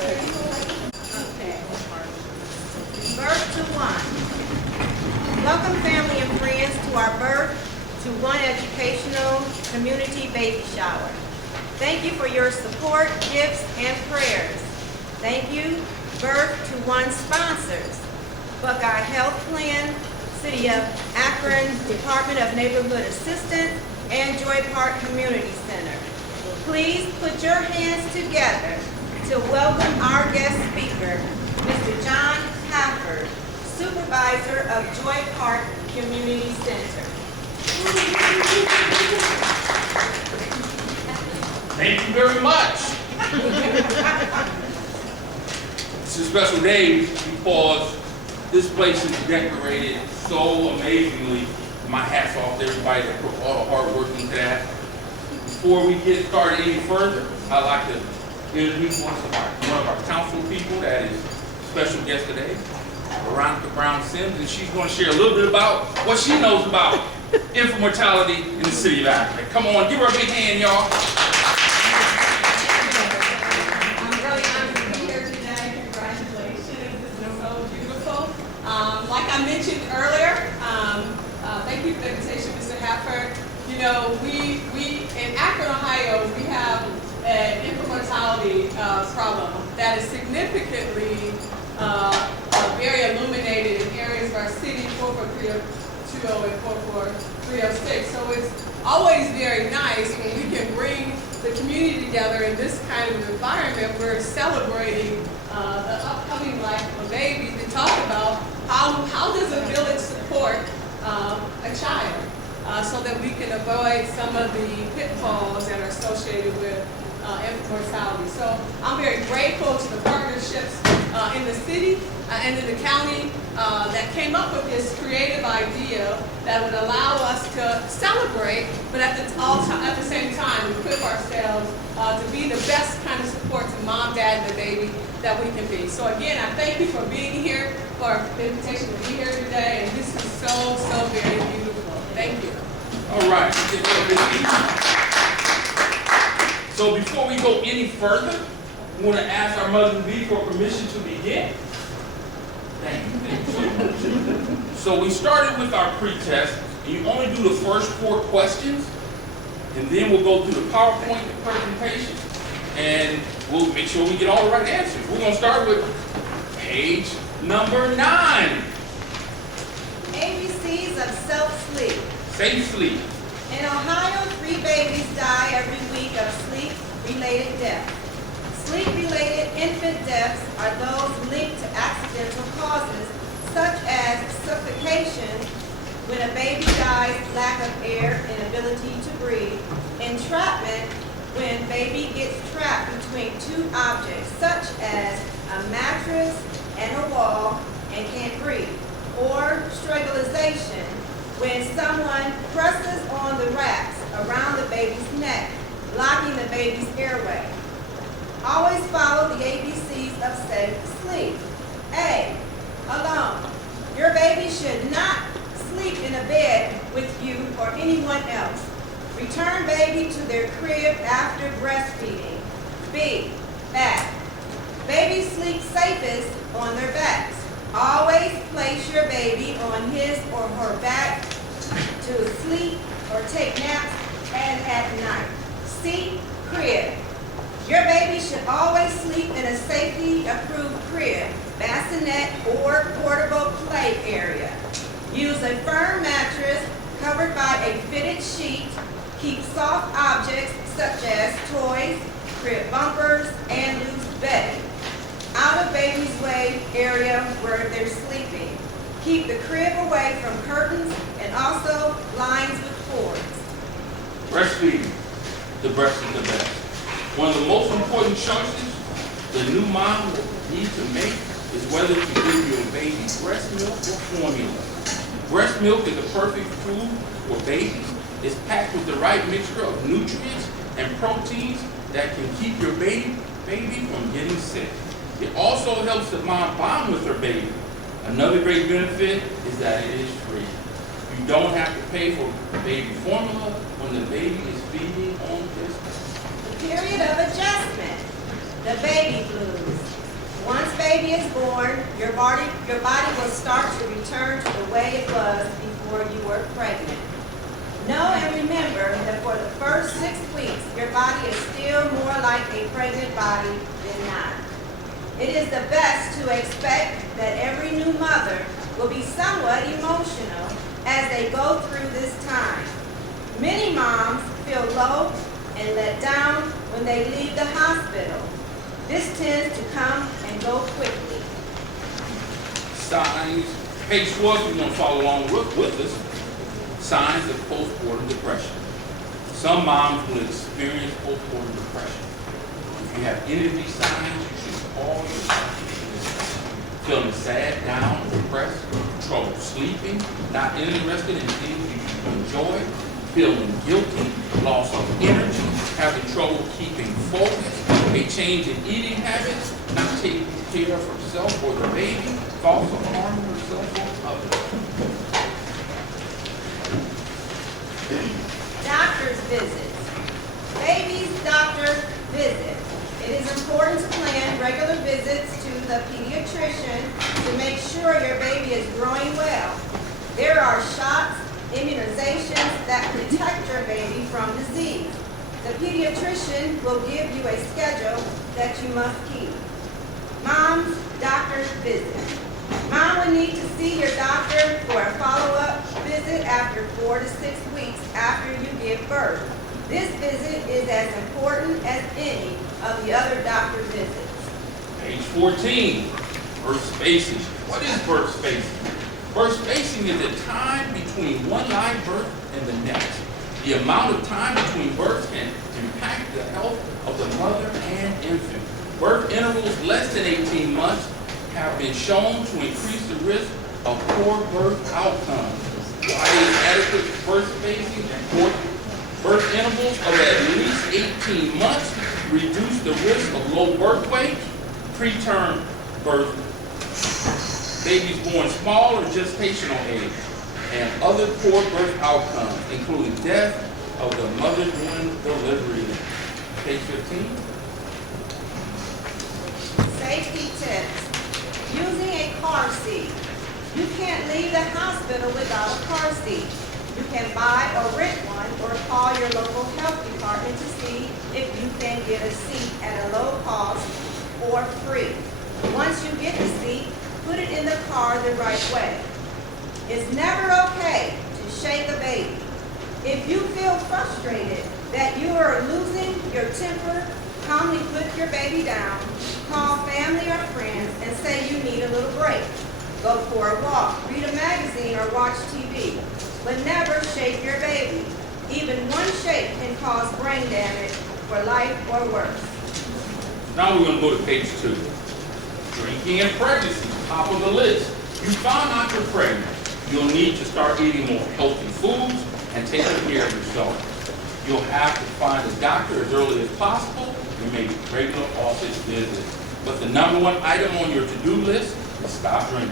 Birth to One. Welcome family and friends to our Birth to One educational community baby shower. Thank you for your support, gifts, and prayers. Thank you, Birth to One sponsors, Buckeye Health Plan, City of Akron Department of Neighborhood Assistance, and Joy Park Community Center. Please put your hands together to welcome our guest speaker, Mr. John Hafford, Supervisor of Joy Park Community Center. Thank you very much. It's a special day because this place is decorated so amazingly. My hat's off to everybody that put all the hard work into that. Before we get started any further, I'd like to introduce one of our council people that is special guest today, Veronica Brown Sims, and she's going to share a little bit about what she knows about infant mortality in the city of Akron. Come on, give her a big hand, y'all. I'm really honored to be here today. Congratulations. This is so beautiful. Like I mentioned earlier, thank you for the invitation, Mr. Hafford. You know, we in Akron, Ohio, we have an infant mortality problem that is significantly very illuminated in areas of our city, 44320 and 44306. So it's always very nice when we can bring the community together in this kind of environment. We're celebrating the upcoming life of a baby to talk about how does a village support a child so that we can avoid some of the pitfalls that are associated with infant mortality. So I'm very grateful to the partnerships in the city and in the county that came up with this creative idea that would allow us to celebrate, but at the same time equip ourselves to be the best kind of support to mom, dad, and the baby that we can be. So again, I thank you for being here, for the invitation to be here today, and this is so very beautiful. Thank you. All right. So before we go any further, we want to ask our mother-to-be for permission to begin. Thank you. So we started with our pre-test, and you only do the first 4 questions, and then we'll go through the PowerPoint presentation, and we'll make sure we get all the right answers. We're going to start with page number 9. ABCs of self-sleep. Safe sleep. In Ohio, 3 babies die every week of sleep-related deaths. Sleep-related infant deaths are those linked to accidental causes, such as suffocation, when a baby dies, lack of air, inability to breathe, entrapment, when baby gets trapped between 2 objects, such as a mattress and a wall, and can't breathe, or strangulation, when someone presses on the wraps around the baby's neck, blocking the baby's airway. Always follow the ABCs of safe sleep. A, alone. Your baby should not sleep in a bed with you or anyone else. Return baby to their crib after breastfeeding. B, back. Babies sleep safest on their backs. Always place your baby on his or her back to sleep or take naps and at night. C, crib. Your baby should always sleep in a safety-approved crib, bassinet, or portable play area. Use a firm mattress covered by a fitted sheet. Keep soft objects such as toys, crib bumpers, and loose bedding out of baby's way area where they're sleeping. Keep the crib away from curtains and also blinds with cords. Breastfeeding. The breast is the best. One of the most important choices the new mom will need to make is whether to give your baby breast milk or formula. Breast milk is the perfect food for babies. It's packed with the right mixture of nutrients and proteins that can keep your baby from getting sick. It also helps the mom bond with her baby. Another great benefit is that it is free. You don't have to pay for baby formula when the baby is feeding on this. The period of adjustment, the baby blues. baby is born, your body will start to return to the way it was before you were pregnant. Know and remember that for the first 6 weeks, your body is still more like a pregnant body than not. It is the best to expect that every new mother will be somewhat emotional as they go through this time. Many moms feel low and let down when they leave the hospital. This tends to come and go quickly. Signs, page 12, if you want to follow along with us. Signs of postpartum depression. Some moms will experience postpartum depression. If you have any of these signs, you should call your doctor. Feeling sad, down, depressed, trouble sleeping, not interested in things you enjoy, feeling guilty, loss of energy, having trouble keeping focus, a change in eating habits, not taking care of herself or the baby, thoughts of harming herself or others. Doctor's visits. Baby's doctor visit. It is important to plan regular visits to the pediatrician to make sure your baby is growing well. There are shots, immunizations that protect your baby from disease. The pediatrician will give you a schedule that you must keep. Mom's doctor's visit. Mom will need to see your doctor for a follow-up visit after 4 to 6 weeks after you give birth. This visit is as important as any of the other doctor visits. Page 14, birth spacing. What is birth spacing? Birth spacing is the time between one live birth and the next. The amount of time between births can impact the health of the mother and infant. Birth intervals less than 18 months have been shown to increase the risk of poor birth outcomes. Why is adequate birth spacing important? Birth intervals of at least 18 months reduce the risk of low birth weight, preterm birth, babies born small or gestational age, and other poor birth outcomes, including death of the mother during delivery. Page 15. Safety tips. Using a car seat. You can't leave the hospital without a car seat. You can buy or rent one or call your local health department to see if you can get a seat at a low cost or free. Once you get the seat, put it in the car the right way. It's never okay to shake a baby. If you feel frustrated that you are losing your temper, calmly put your baby down, call family or friends and say you need a little break. Go for a walk, read a magazine, or watch TV. But never shake your baby. Even one shake can cause brain damage for life or worse. Now we're going to go to page 2. Drinking and pregnancy, top of the list. You found out you're pregnant. You'll need to start eating more healthy foods and taking care of yourself. You'll have to find a doctor as early as possible and make regular office visits. But the number one item on your to-do list is stop drinking.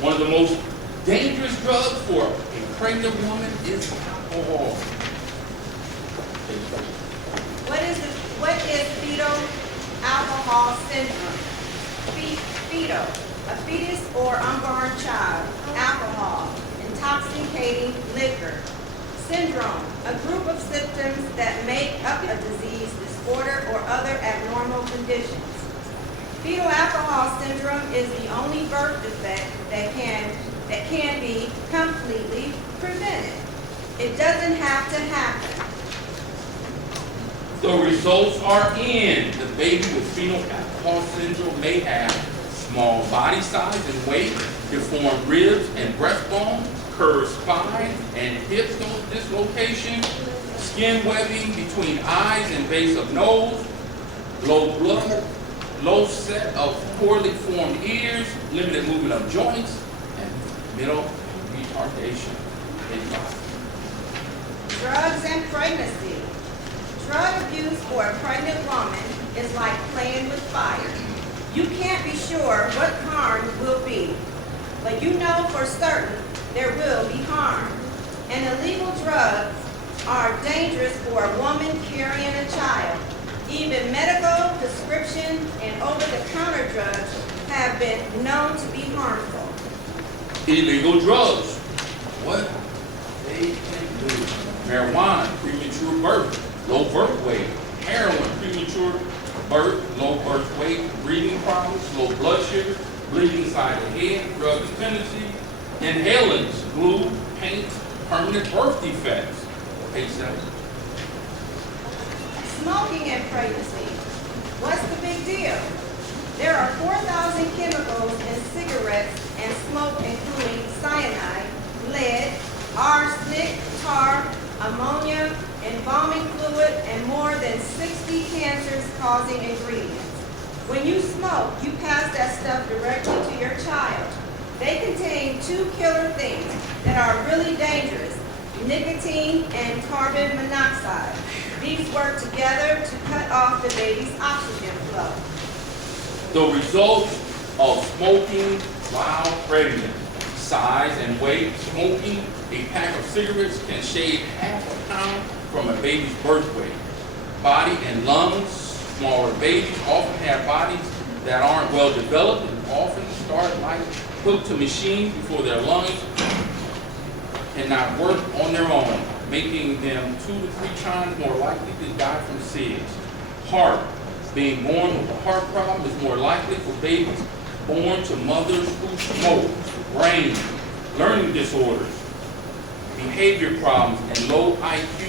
One of the most dangerous drugs for a pregnant woman is alcohol. What is fetal alcohol syndrome? Fetal, a fetus or unborn child. Alcohol, intoxicating liquor. Syndrome, a group of symptoms that make up a disease, disorder, or other abnormal conditions. Fetal alcohol syndrome is the only birth defect that can be completely prevented. It doesn't have to happen. The results are in. The baby with fetal alcohol syndrome may have small body size and weight, deformed ribs and breastbone, curved spine and hip dislocation, skin webbing between eyes and base of nose, low blood, low set of poorly formed ears, limited movement of joints, and mental retardation. Drugs and pregnancy. Drug abuse for a pregnant woman is like playing with fire. You can't be sure what harm will be, but you know for certain there will be harm. And illegal drugs are dangerous for a woman carrying a child. Even medical, prescription, and over-the-counter drugs have been known to be harmful. Illegal drugs. What they can do. Marijuana, premature birth, low birth weight. Heroin, premature birth, low birth weight, breathing problems, low blood sugar, bleeding inside the head, drug dependency, inhalants, glue, paint, permanent birth defects. Page 7. Smoking and pregnancy. What's the big deal? There are 4,000 chemicals in cigarettes and smoke, including cyanide, lead, arsenic, tar, ammonia, embalming fluid, and more than 60 cancer-causing ingredients. When you smoke, you pass that stuff directly to your child. They contain two killer things that are really dangerous: nicotine and carbon monoxide. These work together to cut off the baby's oxygen flow. The results of smoking while pregnant. Size and weight. Smoking a pack of cigarettes can shave half a pound from a baby's birth weight. Body and lungs. Smaller babies often have bodies that aren't well developed and often start life hooked to machines before their lungs cannot work on their own, making them 2 to 3 times more likely to die from SIDS. Heart. Being born with a heart problem is more likely for babies born to mothers who smoke. Brain. Learning disorders, behavior problems, and low IQ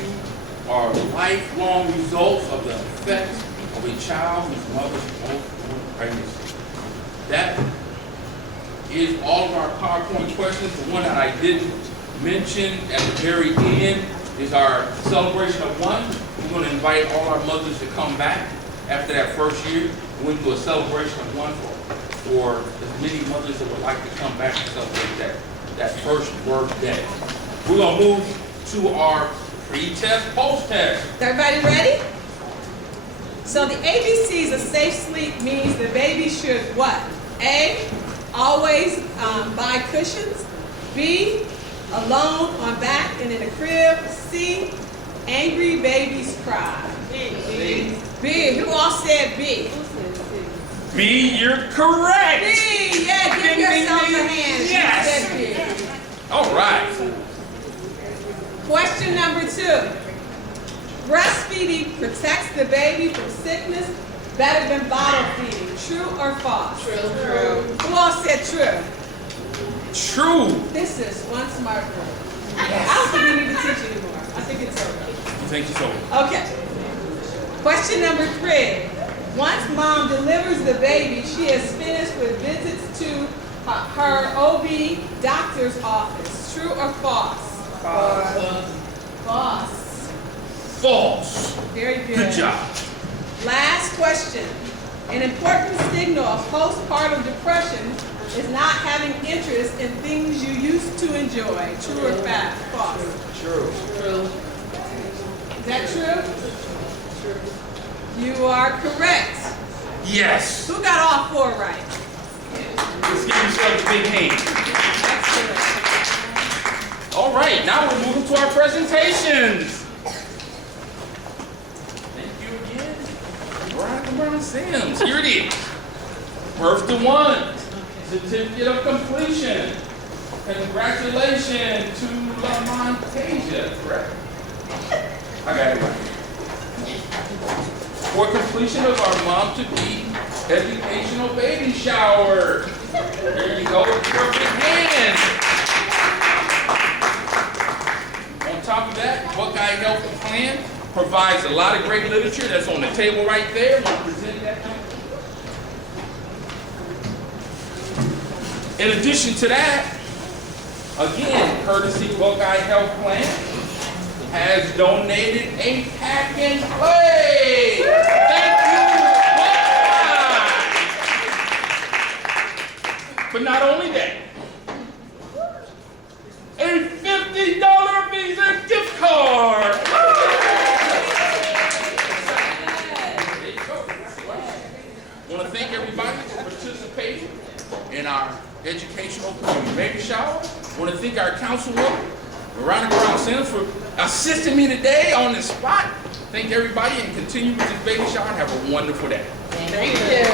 are lifelong results of the effects of a child whose mother smoked during pregnancy. That is all of our PowerPoint questions. The one that I didn't mention at the very end is our celebration of one. We're going to invite all our mothers to come back after that first year. We're going to do a celebration of one for as many mothers that would like to come back and celebrate that first birthday. We're going to move to our pre-test, post-test. Everybody ready? So the ABCs of safe sleep means the baby should what? A, always buy cushions. B, alone on back and in a crib. C, angry babies cry. B. Who all said B? B, you're correct. B, yeah, give Ding, ding, yourself ding. a hand. Yes. You said B. All right. Question number 2. Breastfeeding protects the baby from sickness better than bottle feeding. True or false? True. Who all said true? True. This is one smart girl. I don't think we need to teach anymore. I think it's over. Thank you so much. Okay. Question number 3. Once mom delivers the baby, she is finished with visits to her OB doctor's office. True or false? False. False. Very good. Good job. Last question. An important signal of postpartum depression is not having interest in things you used to enjoy. True or false? True. Is that true? You are correct. Yes. Who got all 4 right? Let's give yourself a big hand. Excellent. All right, now we're moving to our presentations. Thank you again, Veronica Brown Sims. Here it is. Birth to 1, certificate of completion. Congratulations to La Montasia, correct? I got it right. For completion of our mom-to-be educational baby shower. There you go, perfect hand. On top of that, Buckeye Health Plan provides a lot of great literature that's on the table right there. I'm going to present that to you. In addition to that, again, courtesy Buckeye Health Plan, has donated a pack and play. Thank you, Buckeye. But not only that, a $50 Visa gift card. There you go. I want to thank everybody for participating in our educational baby shower. I want to thank our councilwoman, Veronica Brown Sims, for assisting me today on the spot. Thank everybody and continue with this baby shower and have a wonderful day. Thank you.